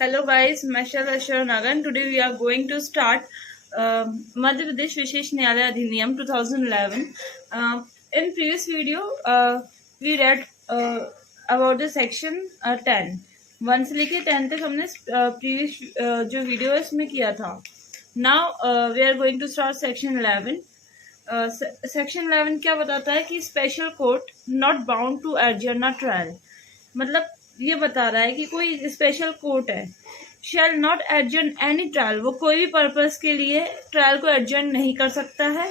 Hello guys, myself Ashwar Nagan. Today we are going to start Madhya Pradesh Vishesh Nyayalay Adhiniyam 2011. In previous video, we read about the section 10. 1 से लेके 10 तक हमने previous जो video है इसमें किया था. Now we are going to start section 11. Section 11 क्या बताता है कि special court not bound to adjourn a trial. मतलब ये बता रहा है कि कोई स्पेशल कोर्ट है, shall not adjourn any trial, वो कोई भी पर्पस के लिए ट्रायल को एडजर्न नहीं कर सकता है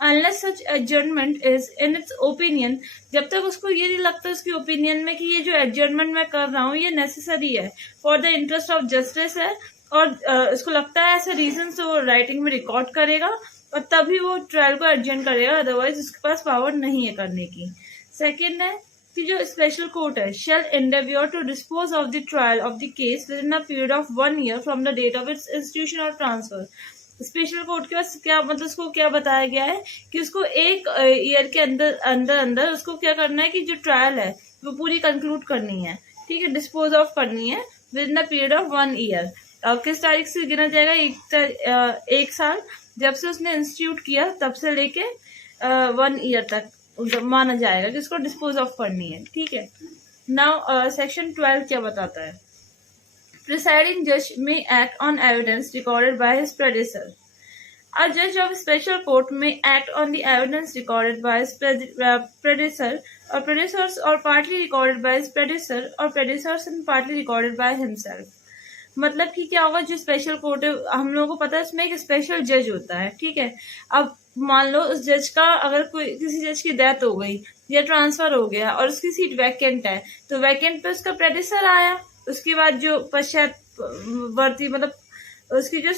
unless such adjournment is in its opinion, जब तक उसको ये नहीं लगता उसकी ओपिनियन में कि ये जो एडजर्नमेंट मैं कर रहा हूँ ये नेसेसरी है for the interest of justice है, और उसको लगता है ऐसे रीजन से वो राइटिंग में रिकॉर्ड करेगा और तभी वो ट्रायल को एडजर्न करेगा, अदरवाइज उसके पास पावर नहीं है करने की. सेकेंड है कि जो स्पेशल कोर्ट है shall endeavour to dispose of the trial of the case within a period of 1 year from the date of its institution और ट्रांसफर. स्पेशल कोर्ट के पास क्या मतलब उसको क्या बताया गया है कि उसको 1 year के अंदर उसको क्या करना है कि जो ट्रायल है वो पूरी कंक्लूड करनी है, ठीक है, डिस्पोज ऑफ करनी है with in a period of 1 year. और किस तारीख से गिना जाएगा? 1 साल जब से उसने इंस्टीट्यूट किया तब से लेके 1 year तक माना जाएगा कि उसको डिस्पोज ऑफ करनी है, ठीक है. नाउ सेक्शन 12 क्या बताता है? प्रिसाइडिंग जज में act on evidence recorded by his predecessor. A judge of special court may act on the evidence recorded by his predecessor or predecessors or partly recorded by his predecessor or predecessors and partly recorded by himself. मतलब कि क्या होगा, जो special court है हम लोगों को पता है इसमें एक स्पेशल जज होता है, ठीक है. अब मान लो उस जज का अगर कोई किसी जज की डेथ हो गई या ट्रांसफर हो गया और उसकी सीट वैकेंट है, तो वैकेंट पे उसका प्रेडेसर आया, उसके बाद जो पश्चातवर्ती मतलब उसकी जो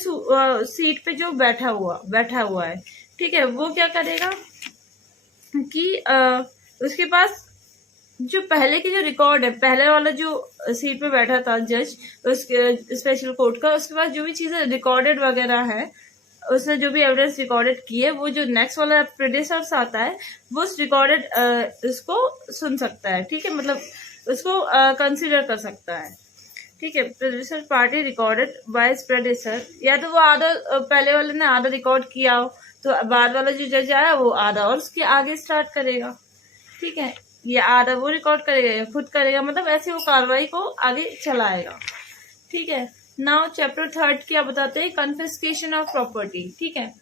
सीट पे जो बैठा हुआ है, ठीक है, वो क्या करेगा कि उसके पास जो पहले की जो रिकॉर्ड है, पहले वाला जो सीट पे बैठा था जज उसके स्पेशल कोर्ट का, उसके पास जो भी चीजें रिकॉर्डेड वगैरह है, उसने जो भी एविडेंस रिकॉर्डेड की है, वो जो नेक्स्ट वाला प्रेडेसर्स आता है वो उस रिकॉर्डेड उसको सुन सकता है, ठीक है, मतलब उसको कंसिडर कर सकता है, ठीक है. Predecessor party recorded by predecessor, या तो वो आधा पहले वाले ने आधा रिकॉर्ड किया हो तो बाद वाला जो जज आया वो आधा और उसके आगे स्टार्ट करेगा, ठीक है, ये आधा वो रिकॉर्ड करेगा या खुद करेगा, मतलब ऐसे वो कार्रवाई को आगे चलाएगा, ठीक है. नाउ चैप्टर 3 क्या बताते हैं? कन्फिस्केशन ऑफ प्रॉपर्टी, ठीक है,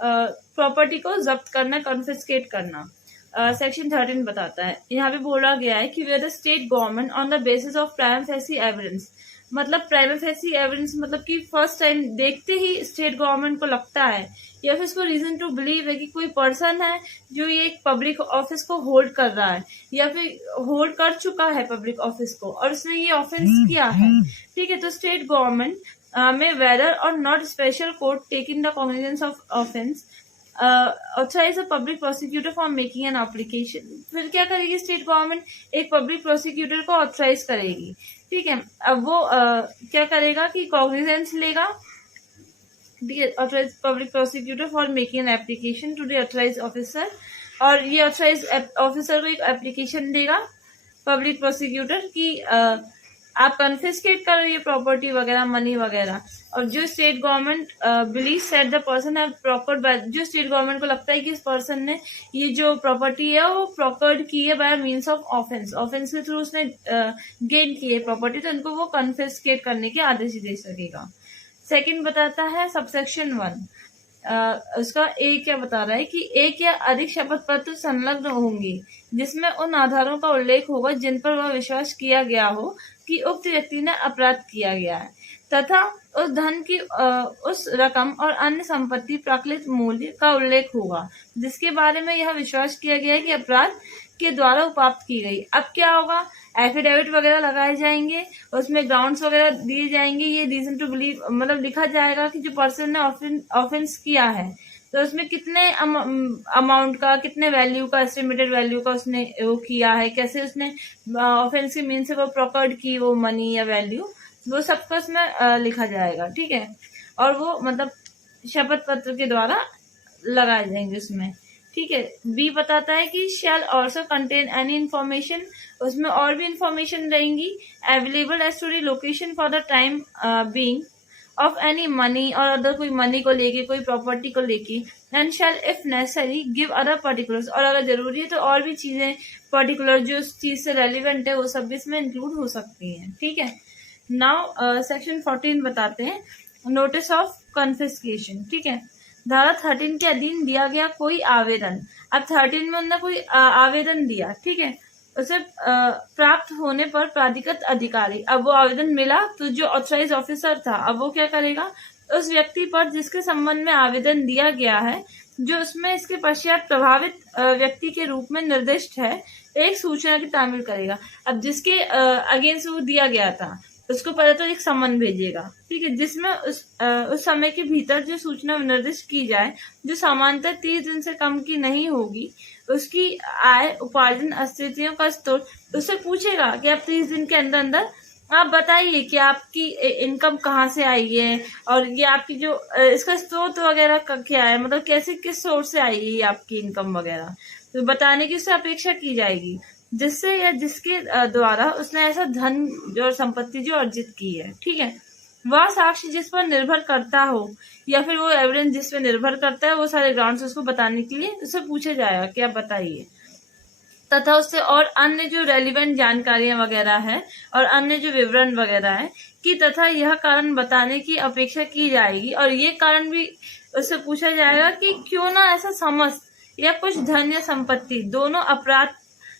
प्रॉपर्टी को जब्त करना, कन्फिस्केट करना. सेक्शन 13 बताता है, यहाँ पे बोला गया है कि where the state government on the basis of prima facie evidence, मतलब प्राइम फेसी एविडेंस मतलब कि फर्स्ट टाइम देखते ही स्टेट गवर्नमेंट को लगता है या फिर उसको रीजन टू बिलीव है कि कोई पर्सन है जो ये एक पब्लिक ऑफिस को होल्ड कर रहा है या फिर होल्ड कर चुका है पब्लिक ऑफिस को और उसने ये ऑफेंस किया है, ठीक है, तो स्टेट गवर्नमेंट में वेदर और not special court taking the cognizance of offence authorise a public prosecutor for making an application. फिर क्या करेगी स्टेट गवर्नमेंट? एक पब्लिक प्रोसिक्यूटर को ऑथराइज करेगी, ठीक है. अब वो क्या करेगा कि कॉग्निजेंस लेगा, ठीक है, authorise public prosecutor for making an application to the authorise officer, और ये ऑथराइज ऑफिसर को एक एप्लीकेशन देगा पब्लिक प्रोसिक्यूटर की आप कन्फिस्केट करो ये प्रॉपर्टी वगैरह, मनी वगैरह, और जो state government believe set the person have prepared by, जो स्टेट गवर्नमेंट को लगता है कि इस पर्सन ने ये जो प्रॉपर्टी है वो प्रॉपर्ड की है बाय मीन्स ऑफ ऑफेंस के थ्रू उसने गेन की है प्रॉपर्टी, तो इनको वो कन्फिस्केट करने के आदेश दे सकेगा. सेकंड बताता है सबसेक्शन 1, उसका ए क्या बता रहा है कि एक या अधिक शपथ पत्र संलग्न होंगे जिसमें उन आधारों का उल्लेख होगा जिन पर वह विश्वास किया गया हो कि उक्त व्यक्ति ने अपराध किया गया है, तथा उस धन की उस रकम और अन्य संपत्ति प्राकृत मूल्य का उल्लेख होगा जिसके बारे में यह विश्वास किया गया है कि अपराध के द्वारा उपाप्त की गई. अब क्या होगा? एफिडेविट वगैरह लगाए जाएंगे, उसमें ग्राउंड्स वगैरह दिए जाएंगे, ये रीजन टू बिलीव मतलब लिखा जाएगा कि जो पर्सन ने ऑफेंस किया है तो उसमें कितने अमाउंट का, कितने वैल्यू का, एस्टिमेटेड वैल्यू का उसने वो किया है, कैसे उसने ऑफेंस के मीन से वो प्रॉपर्ड की वो मनी या वैल्यू, वो सबका उसमें लिखा जाएगा, ठीक है, और वो मतलब शपथ पत्र के द्वारा लगाए जाएंगे उसमें, ठीक है। बी बताता है कि shall also contain any information, उसमें और भी इंफॉर्मेशन रहेंगी available as to the location for the time being of any money और अदर, कोई मनी को लेके, कोई प्रॉपर्टी को लेके, and shall if necessary give other particulars, और अगर जरूरी है तो और भी चीजें पर्टिकुलर जो उस चीज से रेलिवेंट है वो सब भी इसमें इंक्लूड हो सकती हैं। ठीक है। नाउ सेक्शन 14 बताते हैं, नोटिस ऑफ कन्फिस्केशन। ठीक है। धारा 13 के अधीन दिया गया कोई आवेदन, अब 13 में उन्होंने कोई आवेदन दिया, ठीक है, उसे प्राप्त होने पर प्राधिकृत अधिकारी, अब वो आवेदन मिला तो जो ऑथराइज ऑफिसर था अब वो क्या करेगा, उस व्यक्ति पर जिसके संबंध में आवेदन दिया गया है, जो उसमें इसके पश्चात प्रभावित व्यक्ति के रूप में निर्दिष्ट है, एक सूचना की तामील करेगा। अब जिसके अगेंस्ट वो दिया गया था उसको पहले तो एक सम्मन भेजेगा, ठीक है, जिसमें उस समय के भीतर जो सूचना निर्दिष्ट की जाए, जो सामान्यतः 30 दिन से कम की नहीं होगी, उसकी आय, उपार्जन, स्थितियों का स्रोत, उससे पूछेगा कि आप 30 दिन के अंदर अंदर आप बताइए कि आपकी इनकम कहाँ से आई है और ये आपकी जो इसका स्रोत वगैरह क्या है, मतलब कैसे, किस सोर्स से आई है ये आपकी इनकम वगैरह, तो बताने की उससे अपेक्षा की जाएगी, जिससे या जिसके द्वारा उसने ऐसा धन जो संपत्ति जो अर्जित की है। ठीक है। वह साक्ष्य जिस पर निर्भर करता हो या फिर वो एविडेंस जिस पर निर्भर करता है, वो सारे ग्राउंड्स उसको बताने के लिए उससे पूछा जाएगा कि आप बताइए, तथा उससे और अन्य जो रेलिवेंट जानकारियां वगैरह है और अन्य जो विवरण वगैरह है कि तथा यह कारण बताने की अपेक्षा की जाएगी, और ये कारण भी उससे पूछा जाएगा कि क्यों ना ऐसा समस्त या कुछ धन या संपत्ति दोनों अपराध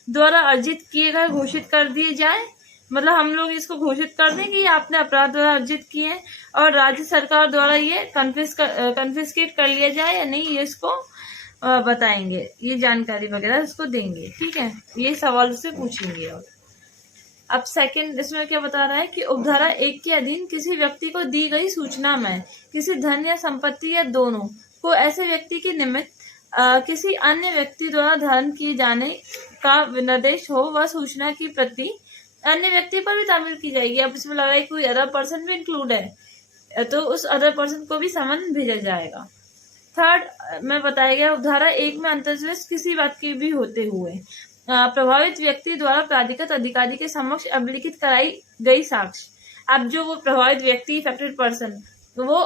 द्वारा अर्जित किए गए घोषित कर दिए जाए, मतलब हम लोग इसको घोषित कर दें कि आपने अपराध द्वारा अर्जित किए हैं और राज्य सरकार द्वारा ये कन्फिस्केट कर लिया जाए या नहीं, ये इसको बताएंगे, ये जानकारी वगैरह इसको देंगे। ठीक है। ये सवाल से पूछेंगे। और अब सेकंड इसमें क्या बता रहा है कि उपधारा 1 के अधीन किसी व्यक्ति को दी गई सूचना में किसी धन या संपत्ति या दोनों को ऐसे व्यक्ति के निमित्त किसी अन्य व्यक्ति द्वारा धारण किए जाने का निर्देश हो, वह सूचना की प्रति अन्य व्यक्ति पर भी तामील की जाएगी। अब इसमें लग रहा है कोई अदर पर्सन भी इंक्लूड है तो उस अदर पर्सन को भी समन भेजा जाएगा। थर्ड में बताया गया, उपधारा 1 में अंतर्दृष्ट किसी बात के भी होते हुए प्रभावित व्यक्ति द्वारा प्राधिकृत अधिकारी के समक्ष अभिलिखित कराई गई साक्ष्य। अब जो वो प्रभावित व्यक्ति, इफेक्टेड पर्सन, तो वो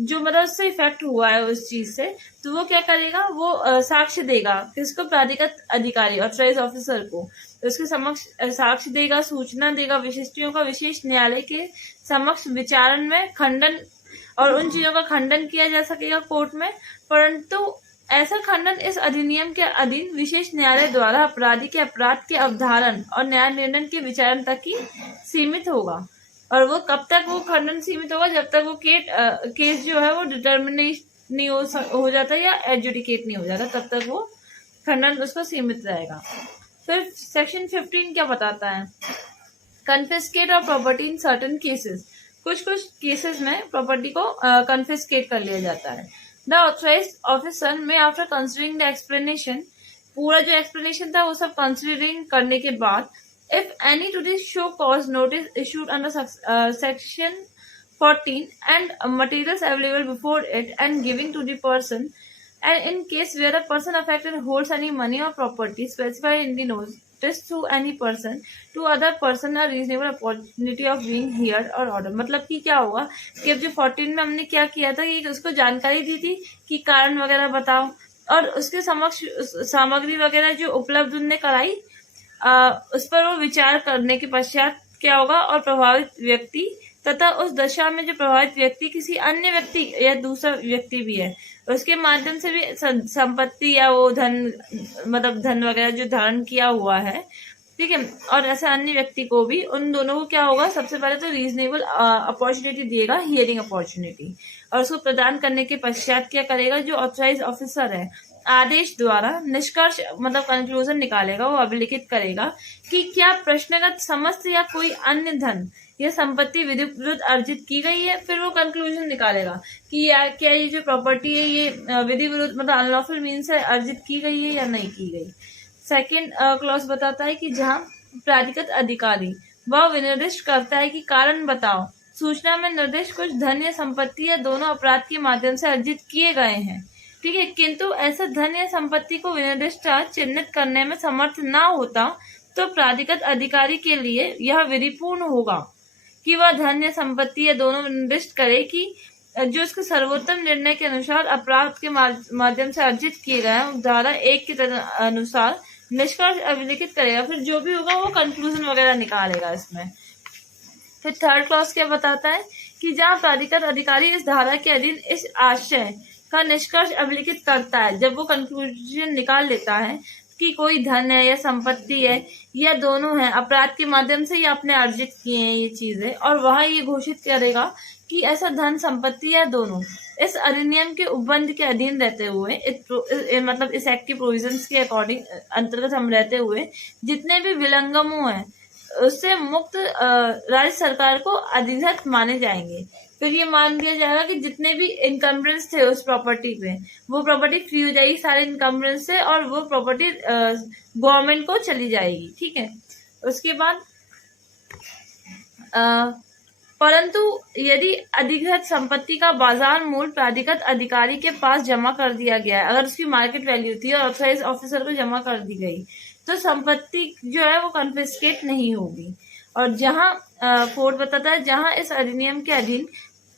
जो मतलब उससे इफेक्ट हुआ है उस चीज से, तो वो क्या करेगा, वो साक्ष्य देगा किसको, प्राधिकृत अधिकारी, ऑथराइज ऑफिसर को, तो उसके समक्ष साक्ष्य देगा, सूचना देगा, विशिष्टियों का विशेष न्यायालय के समक्ष विचारण में खंडन, और उन चीजों का खंडन किया जा सकेगा कोर्ट में, परंतु ऐसा खंडन इस अधिनियम के अधीन विशेष न्यायालय द्वारा अपराधी के अपराध के अवधारण और न्याय निर्णय के विचारण तक ही सीमित होगा। और वो कब तक वो खंडन सीमित होगा, जब तक वो केस जो है वो डिटर्मिनेट नहीं हो जाता या एडजुडिकेट नहीं हो जाता, तब तक वो खंडन उसको सीमित रहेगा। फिर सेक्शन 15 क्या बताता है, कन्फिस्केट और प्रॉपर्टी इन सर्टेन केसेस, कुछ केसेस में प्रॉपर्टी को कन्फिस्केट कर लिया जाता है। द ऑथराइज्ड ऑफिसर में आफ्टर कंसिडरिंग द एक्सप्लेनेशन, पूरा जो एक्सप्लेनेशन था वो सब कंसिडरिंग करने के बाद, if any to this show cause notice issued under section 14 and materials available before it and giving to the person, and in case where a person affected holds any money or property specified in the notice to any person to other person a reasonable opportunity of being heard or ordered। मतलब कि क्या होगा कि अब जो 14 में हमने क्या किया था कि उसको जानकारी दी थी कि कारण वगैरह बताओ, और उसके समक्ष सामग्री वगैरह जो उपलब्ध उनने कराई, उस पर वो विचार करने के पश्चात क्या होगा, और प्रभावित व्यक्ति तथा उस दशा में जो प्रभावित व्यक्ति किसी अन्य व्यक्ति या दूसरा व्यक्ति भी है, उसके माध्यम से भी संपत्ति या वो धन, मतलब धन वगैरह जो धारण किया हुआ है, ठीक है, और ऐसे अन्य व्यक्ति को भी, उन दोनों को क्या होगा, सबसे पहले तो रीजनेबल अपॉर्चुनिटी दिएगा, हियरिंग अपॉर्चुनिटी, और उसको प्रदान करने के पश्चात क्या करेगा, जो ऑथराइज ऑफिसर है आदेश द्वारा निष्कर्ष, मतलब कंक्लूजन निकालेगा, वो अभिलिखित करेगा कि क्या प्रश्नगत समस्त या कोई अन्य धन या संपत्ति विधि विरुद्ध अर्जित की गई है। फिर वो कंक्लूजन निकालेगा कि क्या ये जो प्रॉपर्टी है ये विधि विरुद्ध, मतलब अनलॉफुल मीन से अर्जित की गई है या नहीं की गई। सेकेंड क्लॉज बताता है कि जहाँ प्राधिकृत अधिकारी वह विनिर्दिष्ट करता है कि कारण बताओ, सूचना में निर्दिष्ट कुछ धन या संपत्ति या दोनों अपराध के माध्यम से अर्जित किए गए हैं, ठीक है, किंतु ऐसा धन या संपत्ति को विनिर्दिष्ट चिन्हित करने में समर्थ न होता तो प्राधिकृत अधिकारी के लिए यह विधिपूर्ण होगा कि वह धन या संपत्ति या दोनों निर्दिष्ट करे कि जो इसके सर्वोत्तम निर्णय के अनुसार अपराध के माध्यम से अर्जित किए गए धारा 1 के अनुसार निष्कर्ष अभिलिखित करेगा। फिर जो भी होगा वो कंक्लूजन वगैरह निकालेगा इसमें। फिर थर्ड क्लॉज क्या बताता है कि जहाँ प्राधिकृत अधिकारी इस धारा के अधीन इस आशय का निष्कर्ष अभिलिखित करता है, जब वो कंक्लूजन निकाल लेता है कि कोई धन है या संपत्ति है या दोनों है अपराध के माध्यम से या अपने अर्जित किए हैं ये चीजें, और वहां ये घोषित करेगा कि ऐसा धन संपत्ति या दोनों इस अधिनियम के उपबंध के अधीन रहते हुए मतलब इस एक्ट की प्रोविजंस के अकॉर्डिंग अंतर्गत हम रहते हुए जितने भी विलंगमों हैं उससे मुक्त राज्य सरकार को अधिगत माने जाएंगे। फिर ये मान दिया जाएगा कि जितने भी इनकम्बरेंस थे उस प्रॉपर्टी पे वो प्रॉपर्टी फ्री हो जाएगी सारे इनकम्बरेंस से, और वो प्रॉपर्टी गवर्नमेंट को चली जाएगी। ठीक है, उसके बाद परंतु यदि अधिकृत संपत्ति का बाजार मूल्य प्राधिकृत अधिकारी के पास जमा कर दिया गया है, अगर उसकी मार्केट वैल्यू थी और ऑथराइज ऑफिसर को जमा कर दी गई तो संपत्ति जो है वो कन्फिस्केट नहीं होगी। और जहां कोर्ट बताता है जहां इस अधिनियम के अधीन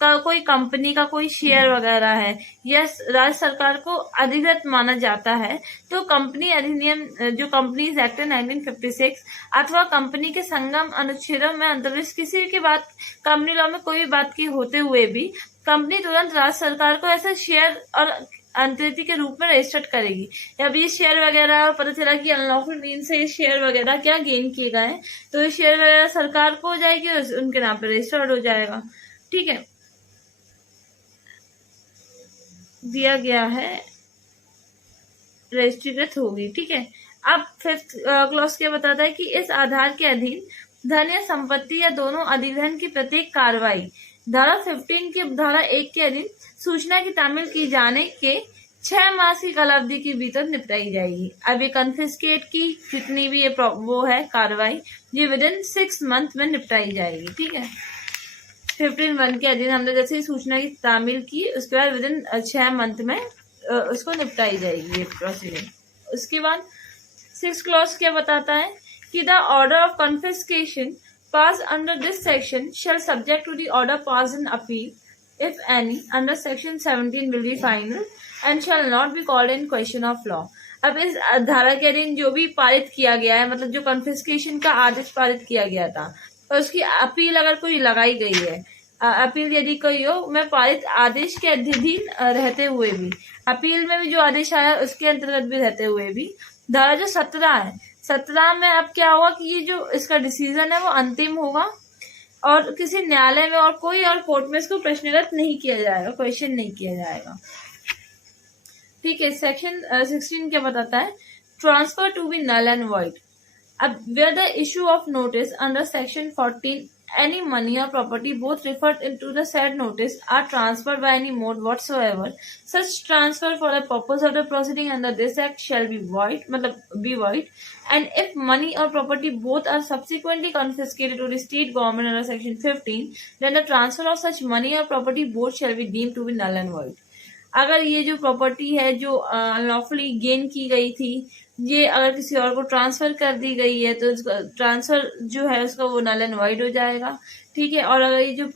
का कोई कंपनी का कोई शेयर वगैरह है या राज्य सरकार को अधिकृत माना जाता है तो कंपनी अधिनियम जो कंपनीज एक्ट 1956 अथवा कंपनी के संगम अनुच्छेदों में अंतर्गत किसी की बात कंपनी लॉ में कोई भी बात की होते हुए भी कंपनी तुरंत राज्य सरकार को ऐसा शेयर और अंतरिति के रूप में रजिस्टर्ड करेगी। अब ये शेयर वगैरह और पता चला कि अनलॉफुल मीन से ये शेयर वगैरह क्या गेन किए गए हैं तो ये शेयर वगैरह सरकार को हो जाएगी और उनके नाम पे रजिस्टर्ड हो जाएगा। ठीक है, दिया गया है रजिस्ट्रीकृत होगी। ठीक है, अब फिफ्थ क्लॉज क्या बताता है कि इस आधार के अधीन धन या संपत्ति या दोनों अधिग्रहण की प्रत्येक कार्रवाई धारा 15 की धारा 1 के अधीन सूचना की तामील की जाने के 6 मास की कालावधि के भीतर निपटाई जाएगी। अब ये कन्फिस्केट की जितनी भी ये वो है कार्रवाई ये विदिन 6 मंथ में निपटाई जाएगी। ठीक है, 15(1) के अधीन हमने जैसे ही सूचना की तामील की उसके बाद विदिन 6 मंथ में उसको निपटाई जाएगी ये प्रोसीडिंग। उसके बाद 6th क्लॉज क्या बताता है कि the order of confiscation pass under this section shall subject to the order passed in appeal if any under section 17 will be final and shall not be called in question of law। अब इस धारा के अधीन जो भी पारित किया गया है मतलब जो कन्फिस्केशन का आदेश पारित किया गया था और उसकी अपील अगर कोई लगाई गई है अपील यदि कोई हो मैं पारित आदेश के अधीन रहते हुए भी अपील में भी जो आदेश आया उसके अंतर्गत भी रहते हुए भी धारा जो 17 है 17 में अब क्या होगा कि ये जो इसका डिसीजन है वो अंतिम होगा और किसी न्यायालय में और कोई और कोर्ट में इसको प्रश्नगत नहीं किया जाएगा, क्वेश्चन नहीं किया जाएगा। ठीक है, सेक्शन 16 क्या बताता है transfer to be null and void. अब where the issue of notice under section 14 any money or property both referred into the said notice are transferred by any mode whatsoever such transfer for the purpose of the proceeding under this act shall be void मतलब be void and if money or property both are subsequently confiscated to the state government under section 15 then the transfer of such money or property both shall be deemed to be null and void। अगर ये जो property है जो unlawfully gain की गई थी ये अगर किसी और को ट्रांसफर कर दी गई है तो ट्रांसफर जो है उसका वो नल एंड वाइड हो जाएगा। ठीक है, और अगर ये जो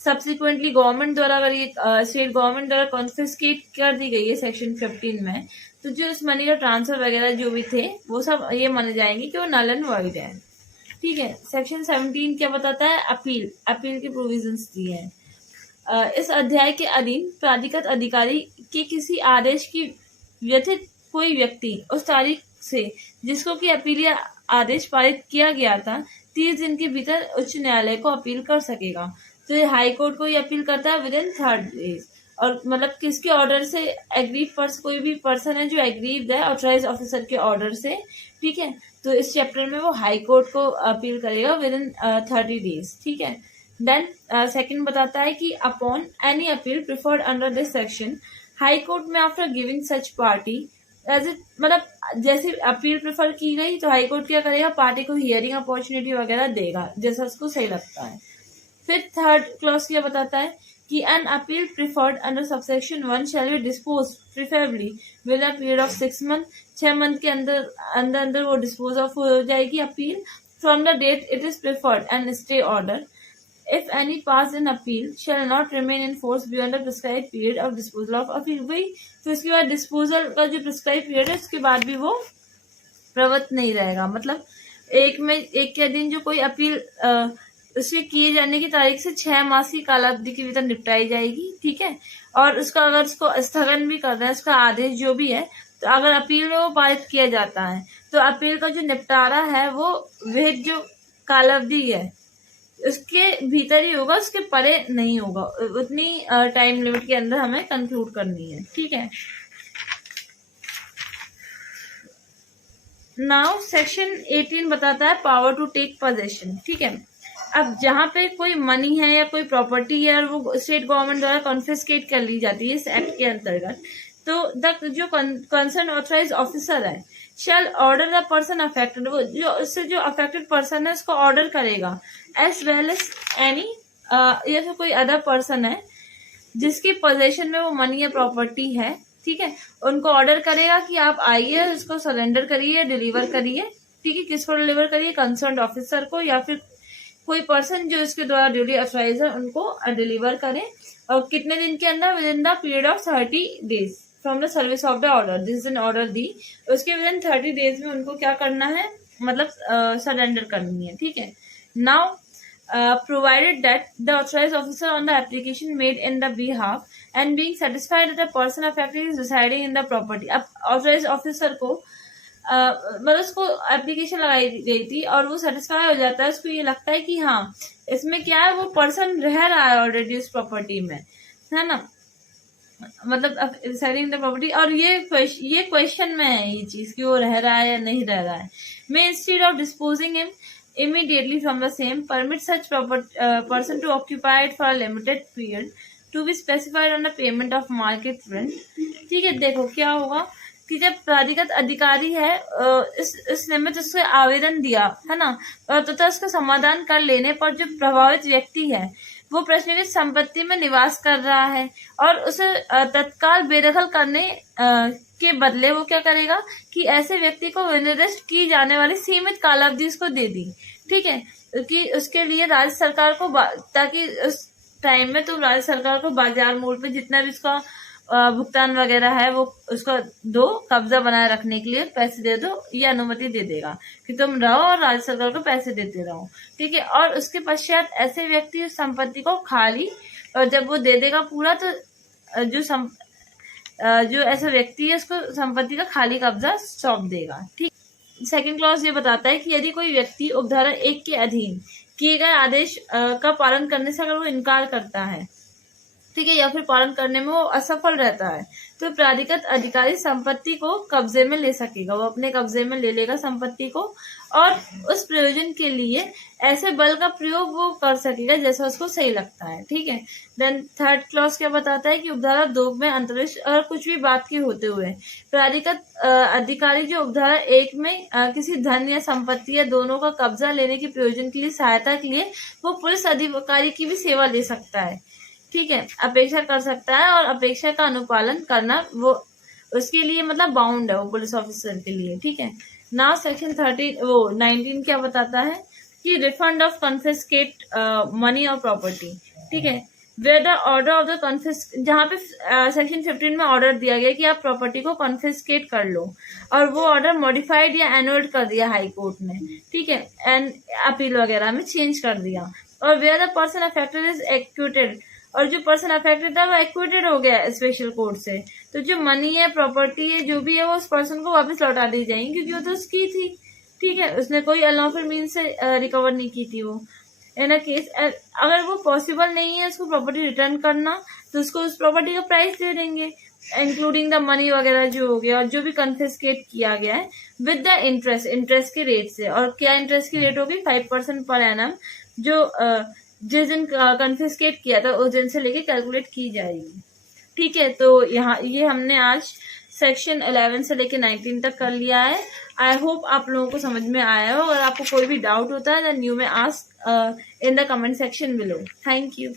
सब्सिक्वेंटली गवर्नमेंट द्वारा अगर ये स्टेट गवर्नमेंट द्वारा कॉन्फिस्केट कर दी गई है सेक्शन 15 में तो जो उस मनी का ट्रांसफर वगैरह जो भी थे वो सब ये माने जाएंगे कि वो नल एंड वाइड है। ठीक है, सेक्शन 17 क्या बताता है अपील के प्रोविजंस दिए हैं। इस अध्याय के अधीन प्राधिकृत अधिकारी के किसी आदेश की व्यथित कोई व्यक्ति उस तारीख से जिसको कि अपील या आदेश पारित किया गया था 30 दिन के भीतर उच्च न्यायालय को अपील कर सकेगा। तो ये हाई कोर्ट को ये अपील करता है विदिन 30 डेज और मतलब किसके ऑर्डर से एग्रीड पर्सन कोई भी पर्सन है जो एग्रीड है ऑथराइज ऑफिसर के ऑर्डर से। ठीक है, तो इस चैप्टर में वो हाई कोर्ट को अपील करेगा विदिन 30 डेज। ठीक है, देन सेकंड बताता है कि upon any appeal preferred under this section high court में after giving such party as it मतलब जैसे अपील प्रेफर की गई तो हाई कोर्ट क्या करेगा पार्टी को हियरिंग अपॉर्चुनिटी वगैरह देगा जैसा उसको सही लगता है। फिर थर्ड क्लॉज क्या बताता है कि an appeal preferred under subsection 1 shall be disposed preferably within a period of 6 months. 6 month के अंदर वो डिस्पोज ऑफ हो जाएगी appeal from the date it is preferred and stay order. If any passed in appeal shall not remain in force beyond the prescribed period of disposal of appeal. वही तो इसके बाद disposal का जो prescribe period है उसके बाद भी वो प्रवृत्त नहीं रहेगा। मतलब एक के दिन जो कोई अपील उसके किए जाने की तारीख से 6 मास की कालावधि के भीतर निपटाई जाएगी। ठीक है, और उसका अगर उसको स्थगन भी करना है, उसका आदेश जो भी है, तो अगर अपील में वो पारित किया जाता है तो अपील का जो निपटारा है वो विहित जो कालावधि है उसके भीतर ही होगा, उसके परे नहीं होगा। उतनी टाइम लिमिट के अंदर हमें कंक्लूड करनी है। ठीक है, नाउ सेक्शन 18 बताता है पावर टू टेक पोजेशन। ठीक है, अब जहाँ पे कोई मनी है या कोई प्रॉपर्टी है और वो स्टेट गवर्नमेंट द्वारा कॉन्फिस्केट कर ली जाती है इस एक्ट के अंतर्गत, तो द जो कंसर्न ऑथराइज ऑफिसर है शैल ऑर्डर द पर्सन अफेक्टेड, वो जो उससे जो अफेक्टेड पर्सन है उसको ऑर्डर करेगा एज वेल एज एनी या फिर कोई अदर पर्सन है जिसकी पोजेशन में वो मनी या प्रॉपर्टी है। ठीक है, उनको ऑर्डर करेगा कि आप आइए उसको सरेंडर करिए, डिलीवर करिए। ठीक है, किसको डिलीवर करिए? कंसर्न ऑफिसर को या फिर कोई पर्सन जो इसके द्वारा ड्यूटी ऑथराइज है उनको डिलीवर करें। और कितने दिन के अंदर? With in the period of 30 days from the service of the order. जिस दिन ऑर्डर दी उसके विद इन 30 days में उनको क्या करना है? मतलब सरेंडर करनी है। ठीक है, now provided that the authorized officer on the application made in the behalf and being satisfied that the person affected is residing in the property। अब authorized officer को मतलब उसको एप्लीकेशन लगाई गई थी और वो सेटिस्फाई हो जाता है, उसको ये लगता है कि हाँ इसमें क्या है, वो पर्सन रह रहा है ऑलरेडी उस प्रॉपर्टी में, है ना, मतलब रिसाइडिंग द प्रॉपर्टी। और ये क्वेश्चन में है ये चीज कि वो रह रहा है या नहीं रह रहा है। May instead of disposing him immediately from the same, permit such person to occupy it for a limited period to be specified on the payment of market rent। ठीक है, देखो क्या होगा कि जब प्राधिकृत अधिकारी है इस निमित्त उससे आवेदन दिया है ना, तथा उसका समाधान कर लेने पर जो प्रभावित व्यक्ति है वो प्रश्नित संपत्ति में निवास कर रहा है और उसे तत्काल बेदखल करने के बदले वो क्या करेगा कि ऐसे व्यक्ति को निर्दिष्ट की जाने वाली सीमित कालावधि उसको दे दी। ठीक है, कि उसके लिए राज्य सरकार को ताकि उस टाइम में तुम राज्य सरकार को बाजार मूल्य पे जितना भी उसका भुगतान वगैरह है वो उसका दो, कब्जा बनाए रखने के लिए पैसे दे दो, ये अनुमति दे देगा कि तुम रहो और राज्य सरकार को पैसे देते रहो। ठीक है, और उसके पश्चात ऐसे व्यक्ति उस संपत्ति को खाली, और जब वो दे देगा पूरा तो जो ऐसा व्यक्ति है उसको संपत्ति का खाली कब्जा सौंप देगा। ठीक, सेकंड क्लॉज ये बताता है कि यदि कोई व्यक्ति उपधारा 1 के अधीन किए गए आदेश का पालन करने से अगर वो इनकार करता है, ठीक है, या फिर पालन करने में वो असफल रहता है, तो प्राधिकृत अधिकारी संपत्ति को कब्जे में ले सकेगा, वो अपने कब्जे में ले लेगा संपत्ति को और उस प्रयोजन के लिए ऐसे बल का प्रयोग वो कर सकेगा जैसा उसको सही लगता है। ठीक है, देन थर्ड क्लॉज क्या बताता है कि उपधारा 2 में अंतरिक्ष और कुछ भी बात के होते हुए प्राधिकृत अधिकारी जो उपधारा 1 में किसी धन या संपत्ति या दोनों का कब्जा लेने के प्रयोजन के लिए सहायता के लिए वो पुलिस अधिकारी की भी सेवा ले सकता है। ठीक है, अपेक्षा कर सकता है और अपेक्षा का अनुपालन करना वो उसके लिए मतलब बाउंड है वो पुलिस ऑफिसर के लिए। ठीक है, नाउ सेक्शन 19 क्या बताता है कि रिफंड ऑफ कॉन्फिस्केट मनी और प्रॉपर्टी। ठीक है, where the order of the confis, जहाँ पे सेक्शन 15 में ऑर्डर दिया गया कि आप प्रॉपर्टी को कॉन्फिस्केट कर लो और वो ऑर्डर मॉडिफाइड या एनुअल कर दिया हाई कोर्ट ने। ठीक है, एंड अपील वगैरह में चेंज कर दिया। और where the person affected is acquitted, और जो पर्सन अफेक्टेड था वो एक्विटेड हो गया स्पेशल कोर्ट से, तो जो मनी है, प्रॉपर्टी है, जो भी है वो उस पर्सन को वापस लौटा दी जाएंगी क्योंकि वो तो उसकी थी। ठीक है, उसने कोई अनलॉफुल मीन से रिकवर नहीं की थी वो। इन अ केस अगर वो पॉसिबल नहीं है उसको प्रॉपर्टी रिटर्न करना तो उसको उस प्रॉपर्टी का प्राइस दे देंगे इंक्लूडिंग द मनी वगैरह जो हो गया और जो भी कन्फिस्केट किया गया है विद द इंटरेस्ट के रेट से। और क्या इंटरेस्ट की रेट होगी? 5% पर एनम, जो जिस दिन कन्फिस्केट किया था उस दिन से लेके कैलकुलेट की जाएगी। ठीक है, तो यहाँ ये हमने आज सेक्शन 11 से लेके 19 तक कर लिया है। आई होप आप लोगों को समझ में आया हो। अगर आपको कोई भी डाउट होता है then you may ask in the comment section below. Thank you.